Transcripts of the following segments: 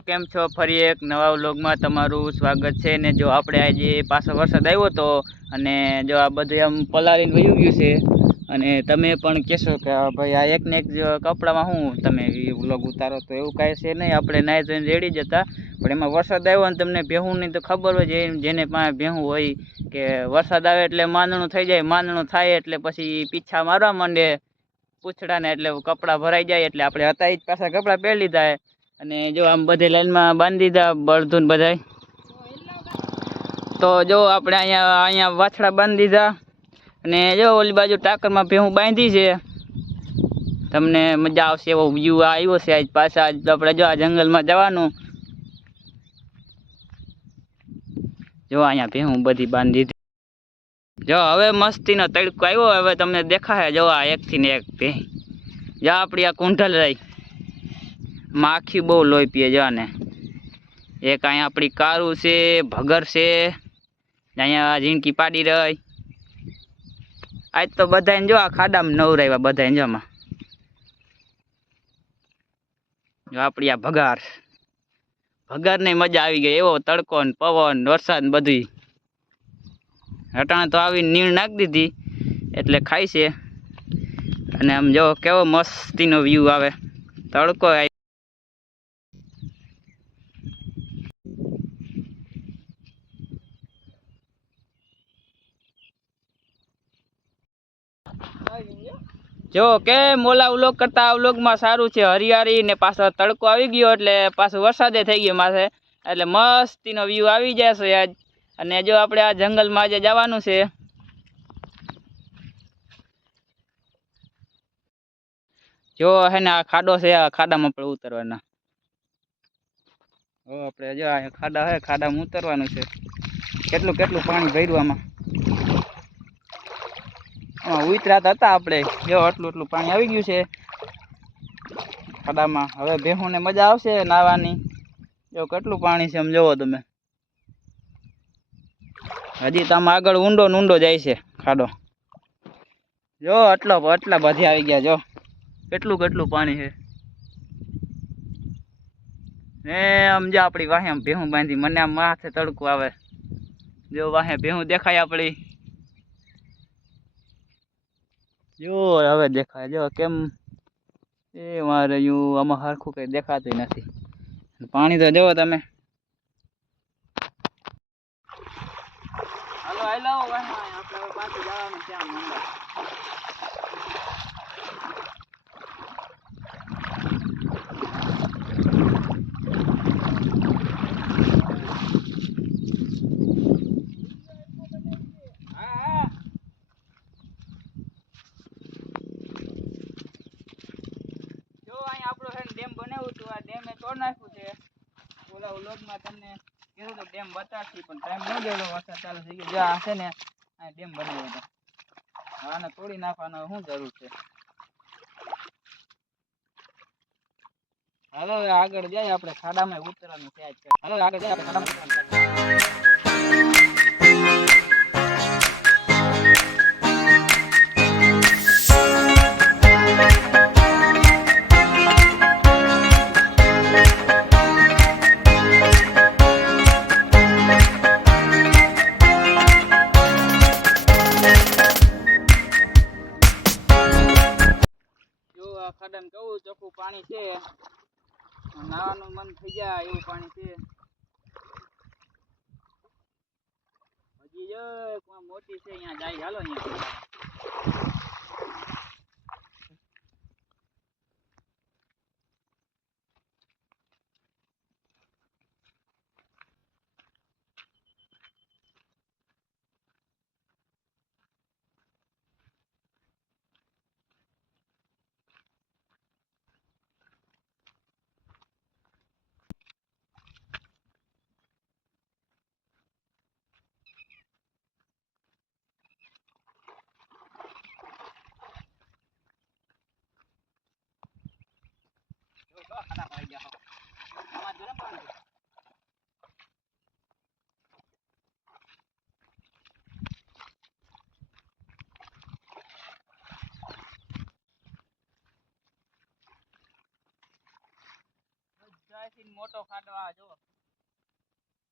કેમ છો? ફરી એક નવા વ્લોગમાં તમારું સ્વાગત છે. ને જો આપણે આજે પાછો વરસાદ આવ્યો હતો અને જો આ બધું આમ પલાળીને વયું ગયું છે, અને તમે પણ કહેશો કે ભાઈ, આ એકને એક કપડામાં શું તમે વ્લોગ ઉતારો તો એવું કાંઈ છે નહીં. આપણે નાહી ધોઈને રેડી જતા પણ એમાં વરસાદ આવ્યો ને તમને ભેહુંની તો ખબર હોય જેને પાસે ભેહું હોય કે વરસાદ આવે એટલે માંદણું થઈ જાય, માંદણું થાય એટલે પછી પીછા મારવા માંડે. પૂછડાને એટલે કપડાં ભરાઈ જાય એટલે આપણે હતા જ પાછા કપડાં પહેરી લીધા. અને જો આમ બધી લાઈનમાં બાંધી દીધા, બળધૂન બધાય. તો જો આપણે અહીંયા અહીંયા વાછડા બાંધી દીધા. અને જો ઓલી બાજુ ટાકરમાં ભેહું બાંધી છે. તમને મજા આવશે એવો વ્યૂ આવ્યો છે આજ પાછા. આજ આપણે જો આ જંગલમાં જવાનું. જો અહીંયા ભેહું બધી બાંધી દીધી. જો હવે મસ્તીનો તડકો આવ્યો, હવે તમને દેખાય. જો આ એકથી ને એક ભે જા આપણી આ કુંઢલ રહી માખી બહુ લોહી પીએ જાને એક અહીંયા આપણી કારું છે, ભગર છે, અહીંયા ઝીણકી પાડી રહી. આજ તો બધાને જો આ ખાડામાં નવરાવ્યા બધાને જો આમાં. જો આપણી આ ભગાર. ભગારને મજા આવી ગઈ, એવો તડકો ને પવન, વરસાદ બધું. હટાણે તો આવીને નીણ નાખી દીધી, એટલે ખાય છે. અને આમ જો કેવો મસ્તીનો વ્યૂ આવે. તડકો જો કે ઓલા વ્લોગ કરતા આ સારું છે. હરિયાળી ને પાછો તડકો આવી ગયો એટલે પાછો વરસાદે થઈ ગયો માથે. એટલે મસ્તીનો વ્યૂ આવી છે આજ. અને જો આપણે આ જંગલમાં આજે જવાનું છે. જો હે ને આ ખાડો છે, આ ખાડામાં આપણે ઉતરવાના. આપણે જો આ ખાડા હે, ખાડામાં ઉતરવાનું છે. કેટલું કેટલું પાણી ભર્યું આમાં? આમાં ઉતરા હતા આપણે. જો, આટલું એટલું પાણી આવી ગયું છે. ખાડામાં. હવે ભેહુંને મજા આવશે નાહવાની. જો, કેટલું પાણી છે એમ જોવો તમે. હજી તમે આગળ ઊંડો ને ઊંડો જાય છે ખાડો. જો, આટલો, આટલા બધી આવી ગયા, જો. કેટલું કેટલું પાણી છે. ને આમ જો આપણી વાહે આમ ભેહું બાંધી, મને આમ માથે તડકું આવે. જો વાહે ભેહું દેખાય આપણી. જો, હવે દેખાય. જો, કેમ? એ મારે યુ, આમાં સરખું કંઈ દેખાતું નથી. પાણી તો જવો તમે. હાલો હાલો આપણે પાછું જવાનું છે આમ અંદર હા હા જો અહીંયા આપણો છે ને ડેમ બનાવ્યું હતું આ ડેમે તોડ નાખ્યું છે. ઓલા વ્લોગમાં તમને કીધું તો ડેમ બતાવશે પણ ટાઈમ ન ગયો વરસાદ ચાલુ થઈ ગયો. જો હશે ને, આ ડેમ બન્યો હતો. આને તોડી નાખવાનો શું જરૂર છે? હાલો, આગળ જાય આપણે. ખાડામાં ઉતરવાનું છે હાલો, આગળ જાય આપણે. ખાડામાં પાણી છે. નાવાનું મન થઈ જાય એવું પાણી છે. હજી જો મોટી છે, અહીંયા જાય, હાલો અહીંયા. મોટો ખાડો આ જો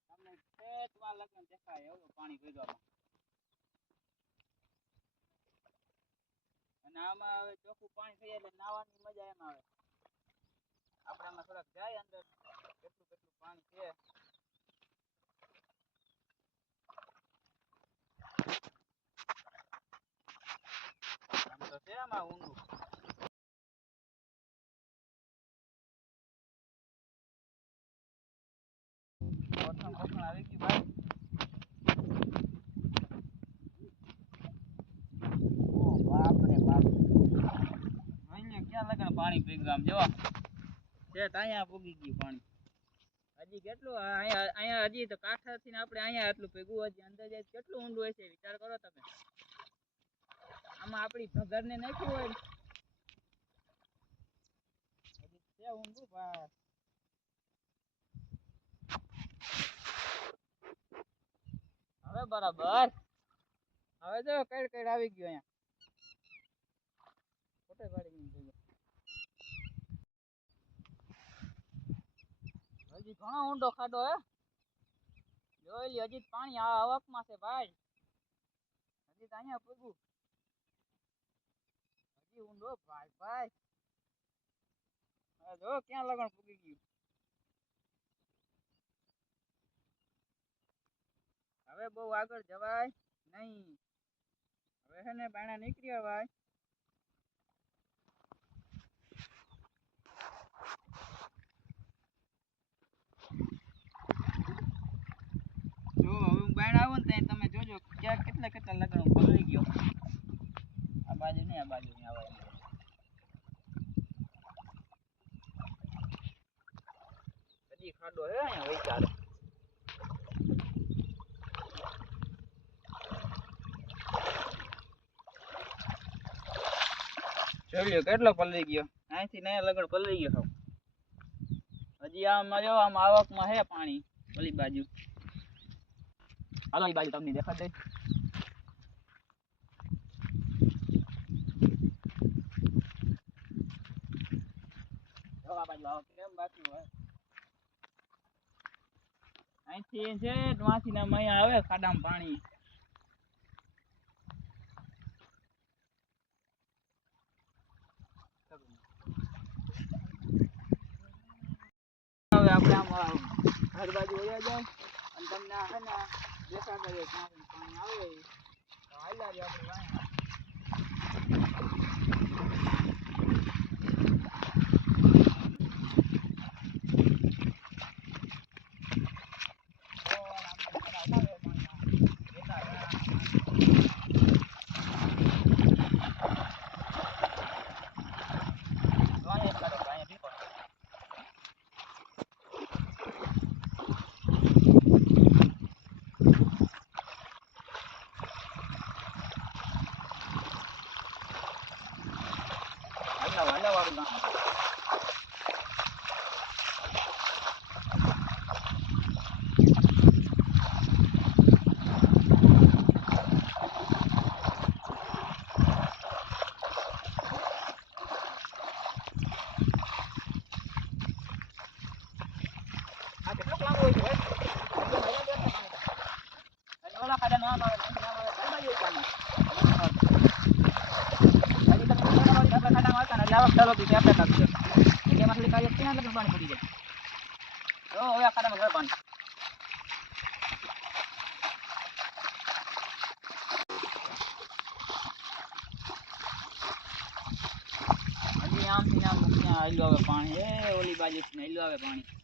તમને ખેતમાં લગ્ન દેખાય એવું પાણી ભેગવામાં. અને આમાં હવે ચોખ્ખું પાણી થઈ એટલે નાવાની મજા એમ આવે. આપણે આમાં થોડાક જાય અંદર. કેટલું કેટલું પાણી છે. આમ આમાં આવી ગયું ભાઈ, ઓ બાપ બાપ. અહીંયા ક્યાં લગન પાણી પીગું આમ જો તો અહીંયા પૂગી ગયું પાણી. હજી કેટલું અહીંયા અહીંયા હજી તો કાંઠાથી આપણે અહીંયા આટલું ભેગું હજી અંદર કેટલું ઊંડું હશે વિચાર કરો તમે. આમાં આપણી ભગરને નાખ્યું હોય હજી છે ઊંડું, ભાઈ. હવે બરાબર. હવે જો કઈ કઈ આવી ગયો અહીંયા. ખોટે પાડી નહીં હજી ઘણો ઊંડો ખાડો હે. જોઈ લી હજી તો પાણી આ આવકમાં છે ભાઈ. હજી તો અહીંયા પૂગું. હજી ઊંડો ભાઈ ભાઈ. હવે જો, ક્યાં લગન પૂગી ગયું? હવે બહુ આગળ જવાય નહીં. હવે હે ને બાણા નીકળી ભાઈ. બાણ આવું ને ત્યાં તમે જોજો ક્યાં કેટલા કેટલા લગણો પલળી ગયો. આ બાજુ નહીં, આ બાજુ નહીં આવા હજી ખાડો હે અહીંયા વિચારો કેટલો પલળી ગયો? અહીંથી ને લગડ પલળી ગયો. હજી આમ જો આમ આવકમાં હે પાણી, ઓલી બાજુ. હાલો એ તમને દેખાડ દે જો આ બાજુ આવો કેમ બાકી હોય અહીંથી અને તમને છે ક્યાંથી પાણી આવે હાલ્યા આપણે વાંહે. તો આપણે ઘણા ઉતારે પાણીમાં. દેતા રહ્યા. વાંહે જ કાઢો, વાંહે ભીખો. હાલ્યા, હાલ્યા વાળું ગામ. આ કેટલોક લાંબો હોય છે ભાઈ? હજી મજા જ નથી પાણી. ઓલા ખાડા ના નાના ના બીજા નવા આપણા થોડી પાણી પડી જાય. તો હવે આ ખાડામાં ઘર આમ ત્યાં હાલ્યું આવે પાણી એ ઓલી બાજુ હાલ્યું આવે પાણી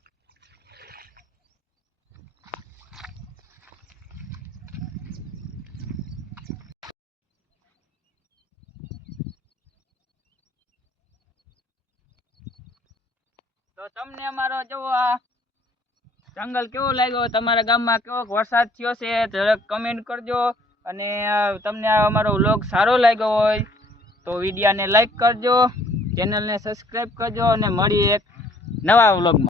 તો તમને અમારો જો આ જંગલ કેવો લાગ્યો? તમારા ગામમાં કેવો વરસાદ થયો છે? જરાક કમેન્ટ કરજો. અને તમને અમારો વ્લોગ સારો લાગ્યો હોય તો વિડીયાને લાઈક કરજો ચેનલને સબસ્ક્રાઈબ કરજો અને મળી એક નવા વ્લોગમાં